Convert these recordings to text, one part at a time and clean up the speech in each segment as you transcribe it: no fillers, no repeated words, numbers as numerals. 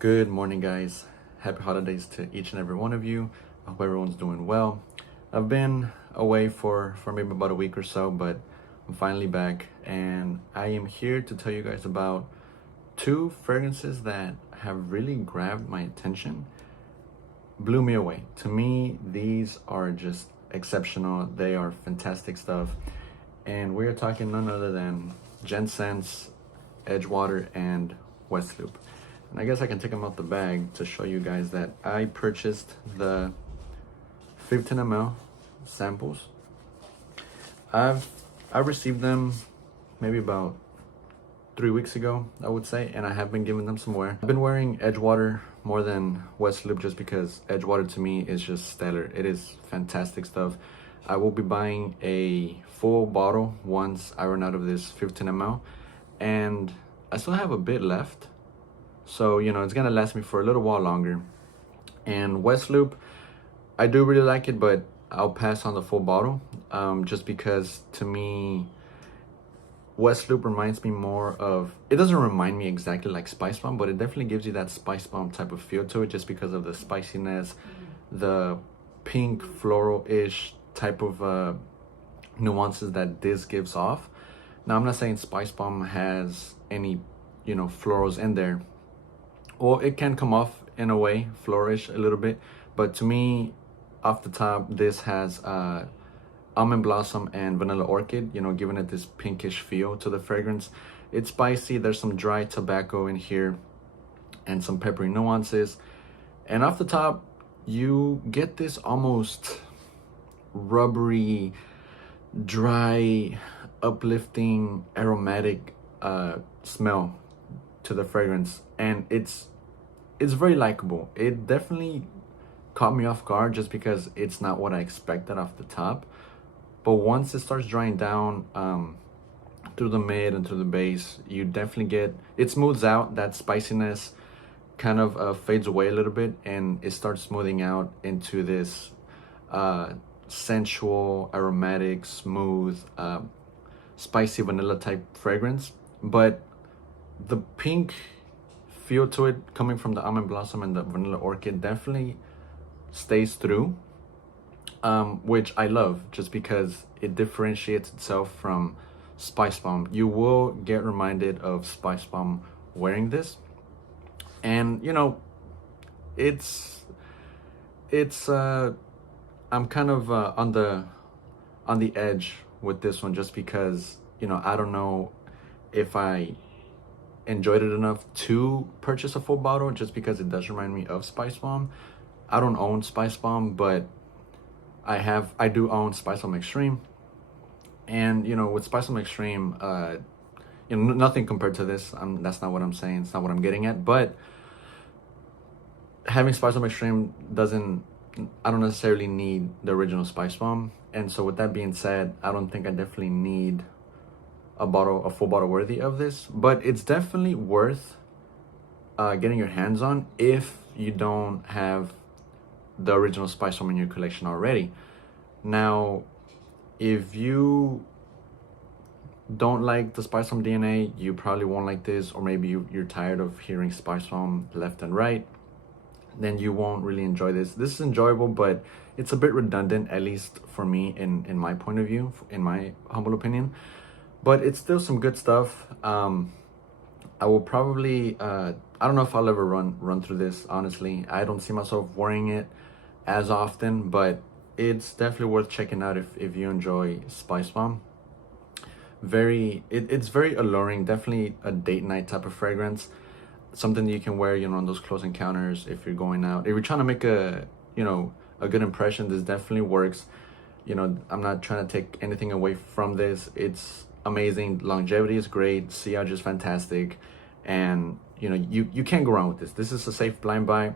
Good morning, guys. Happy holidays to each and every one of you. I hope everyone's doing well. I've been away for maybe about a week or so, but I'm finally back, and I am here to tell you guys about two fragrances that have really grabbed my attention, blew me away. To me, these are just exceptional. They are fantastic stuff, and we are talking none other than Gentsscents, Edgewater, and Westloop. And I guess I can take them out the bag to show you guys that I purchased the 15 ml samples. I received them maybe about 3 weeks ago, I would say, and I have been giving them some wear. I've been wearing Edgewater more than Westloop just because Edgewater to me is just stellar. It is fantastic stuff. I will be buying a full bottle once I run out of this 15 ml, and I still have a bit left. So, it's gonna last me for a little while longer. And Westloop, I do really like it, but I'll pass on the full bottle, just because to me, Westloop reminds me more of, it doesn't remind me exactly like Spice Bomb, but it definitely gives you that Spice Bomb type of feel to it just because of the spiciness, the pink floral-ish type of nuances that this gives off. Now, I'm not saying Spice Bomb has any, florals in there. Well, it can come off in a way, flourish a little bit, but to me, off the top, this has almond blossom and vanilla orchid, giving it this pinkish feel to the fragrance. It's spicy, there's some dry tobacco in here, and some peppery nuances. And off the top, you get this almost rubbery, dry, uplifting, aromatic smell to the fragrance, and it's very likable. It definitely caught me off guard just because it's not what I expected off the top, but once it starts drying down through the mid and through the base, you definitely get, it smooths out. That spiciness kind of fades away a little bit, and it starts smoothing out into this sensual, aromatic, smooth, spicy vanilla type fragrance. But the pink feel to it coming from the almond blossom and the vanilla orchid definitely stays through, which I love just because it differentiates itself from Spice Bomb. You will get reminded of Spice Bomb wearing this, and it's I'm kind of on the edge with this one just because I don't know if I enjoyed it enough to purchase a full bottle, just because it does remind me of Spice Bomb. I don't own Spice Bomb, but I do own Spice Bomb Extreme, and with Spice Bomb Extreme, nothing compared to this. That's not what I'm saying. It's not what I'm getting at. But having Spice Bomb Extreme I don't necessarily need the original Spice Bomb, and so with that being said, I don't think I definitely need a full bottle worthy of this, but it's definitely worth getting your hands on if you don't have the original Spice Bomb in your collection already. Now, if you don't like the Spice Bomb DNA, you probably won't like this, or maybe you're tired of hearing Spice Bomb left and right, then you won't really enjoy this. This is enjoyable, but it's a bit redundant, at least for me, in my point of view, in my humble opinion. But it's still some good stuff. I will probably, I don't know if I'll ever run through this, honestly. I don't see myself wearing it as often, but it's definitely worth checking out if you enjoy Spice Bomb. It's very alluring, definitely a date night type of fragrance. Something that you can wear, on those close encounters if you're going out. If you're trying to make a good impression, this definitely works. I'm not trying to take anything away from this. It's amazing. Longevity is great. Sillage is fantastic, and you can't go wrong with this. This is a safe blind buy.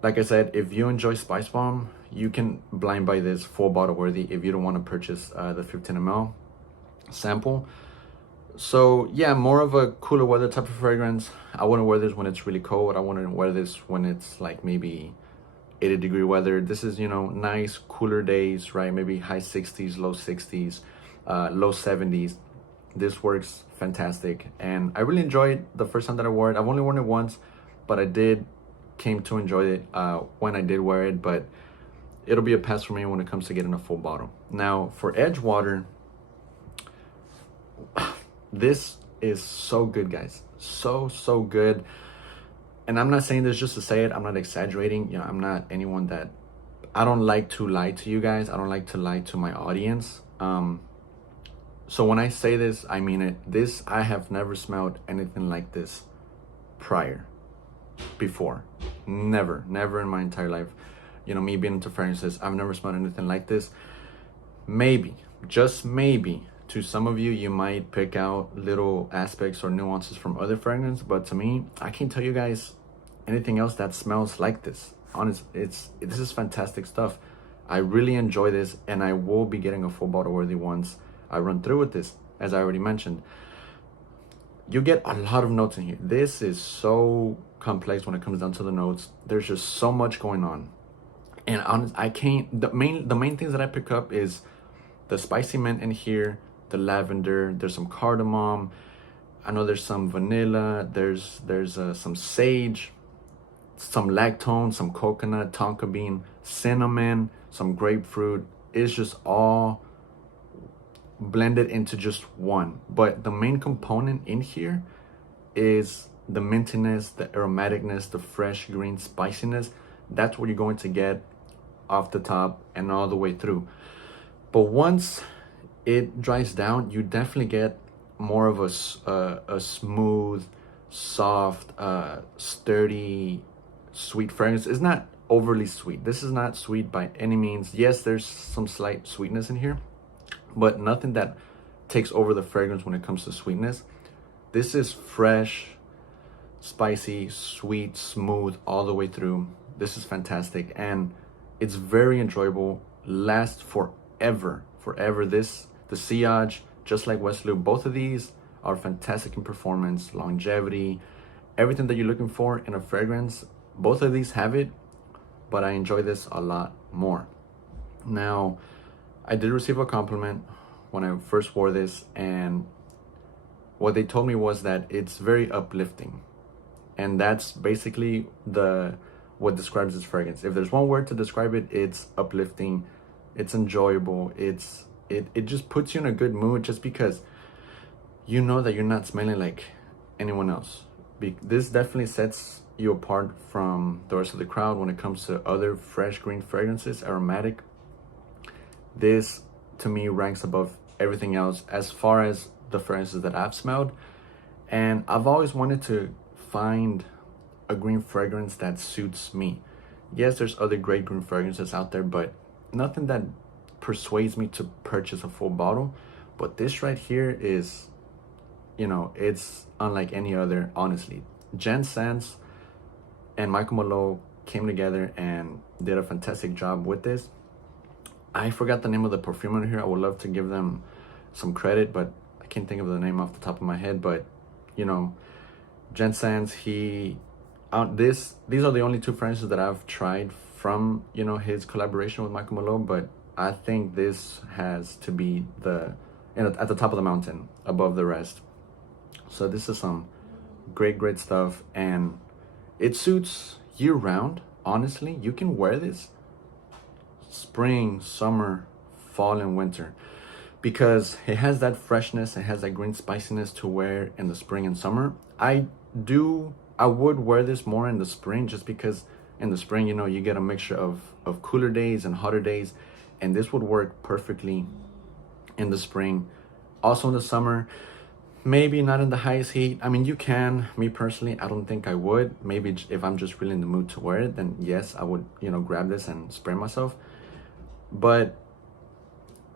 Like I said, if you enjoy Spice Bomb, you can blind buy this full bottle worthy if you don't want to purchase the 15 ml sample. So yeah, more of a cooler weather type of fragrance. I wouldn't wear this when it's really cold. I wouldn't wear this when it's like maybe 80-degree weather. This is nice cooler days, right? Maybe high 60s, low 60s, low 70s. This works fantastic, and I really enjoyed it the first time that I wore it. I've only worn it once, but I did came to enjoy it when I did wear it, but it'll be a pass for me when it comes to getting a full bottle. Now for Edgewater, this is so good, guys. So good. And I'm not saying this just to say it. I'm not exaggerating. You know, I'm not anyone that, I don't like to lie to you guys. I don't like to lie to my audience. So when I say this, I mean it. This, I have never smelled anything like this before. Never in my entire life. You know, me being into fragrances, I've never smelled anything like this. Maybe, just maybe, to some of you, you might pick out little aspects or nuances from other fragrances, but to me, I can't tell you guys anything else that smells like this. Honest, this is fantastic stuff. I really enjoy this, and I will be getting a full bottle worthy once I run through with this. As I already mentioned, you get a lot of notes in here. This is so complex when it comes down to the notes. There's just so much going on, and the main things that I pick up is the spicy mint in here, the lavender, there's some cardamom, I know there's some vanilla, there's some sage, some lactone, some coconut, tonka bean, cinnamon, some grapefruit. It's just all blended into just one. But the main component in here is the mintiness, the aromaticness, the fresh green spiciness. That's what you're going to get off the top and all the way through. But once it dries down, you definitely get more of a smooth, soft, sturdy, sweet fragrance. It's not overly sweet. This is not sweet by any means. Yes, there's some slight sweetness in here, but nothing that takes over the fragrance when it comes to sweetness. This is fresh, spicy, sweet, smooth all the way through. This is fantastic, and it's very enjoyable. Lasts forever. The sillage, just like West Loop, both of these are fantastic in performance, longevity, everything that you're looking for in a fragrance. Both of these have it, but I enjoy this a lot more. Now, I did receive a compliment when I first wore this, and what they told me was that it's very uplifting, and that's basically what describes this fragrance. If there's one word to describe it, it's uplifting. It's enjoyable. It just puts you in a good mood, just because you know that you're not smelling like anyone else. This definitely sets you apart from the rest of the crowd when it comes to other fresh green fragrances, aromatic. This to me ranks above everything else as far as the fragrances that I've smelled. And I've always wanted to find a green fragrance that suits me. Yes, there's other great green fragrances out there, but nothing that persuades me to purchase a full bottle. But this right here is, you know, it's unlike any other, honestly. Gentsscents and Michael Malul came together and did a fantastic job with this. I forgot the name of the perfumer here. I would love to give them some credit, but I can't think of the name off the top of my head. But, you know, Gentsscents, these are the only two fragrances that I've tried from, you know, his collaboration with Michael Malul, but I think this has to be at the top of the mountain above the rest. So this is some great stuff, and it suits year round. Honestly, you can wear this spring, summer, fall, and winter, because it has that freshness, it has that green spiciness to wear in the spring and summer. I would wear this more in the spring, just because in the spring, you know, you get a mixture of cooler days and hotter days, and this would work perfectly in the spring. Also in the summer, maybe not in the highest heat. I mean, you can. Me personally, I don't think I would. Maybe if I'm just really in the mood to wear it, then yes, I would, you know, grab this and spray myself. But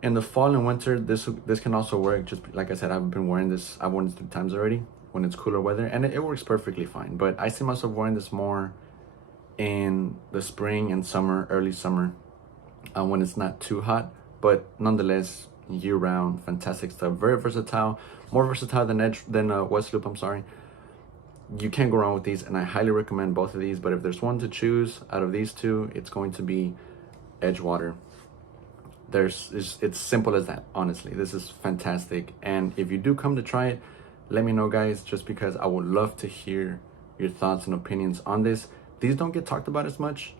in the fall and winter, this can also work. Just like I said, I've been wearing this. I've worn this 3 times already when it's cooler weather, and it works perfectly fine. But I see myself wearing this more in the spring and summer, early summer, when it's not too hot. But nonetheless, year round, fantastic stuff. Very versatile, more versatile than West Loop. I'm sorry. You can't go wrong with these, and I highly recommend both of these. But if there's one to choose out of these two, it's going to be Edgewater. It's simple as that. Honestly, this is fantastic. And if you do come to try it, let me know, guys, just because I would love to hear your thoughts and opinions on this. These don't get talked about as much.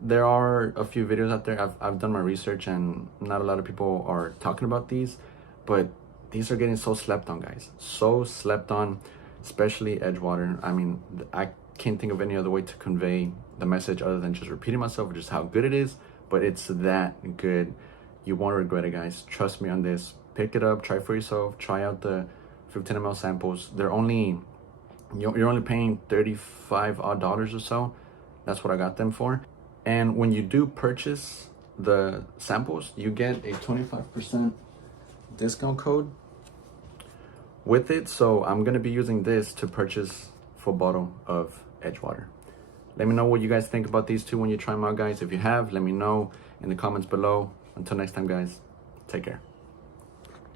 There are a few videos out there. I've done my research, and not a lot of people are talking about these, but these are getting so slept on, guys. So slept on, especially Edgewater. I mean, I can't think of any other way to convey the message other than just repeating myself, just how good it is. But it's that good. You won't regret it, guys. Trust me on this. Pick it up, try for yourself, try out the 15 ml samples. You're only paying $35 odd or so. That's what I got them for. And when you do purchase the samples, you get a 25% discount code with it. So I'm gonna be using this to purchase full bottle of Edgewater. Let me know what you guys think about these two when you try them out, guys. If you have, let me know in the comments below. Until next time, guys, take care.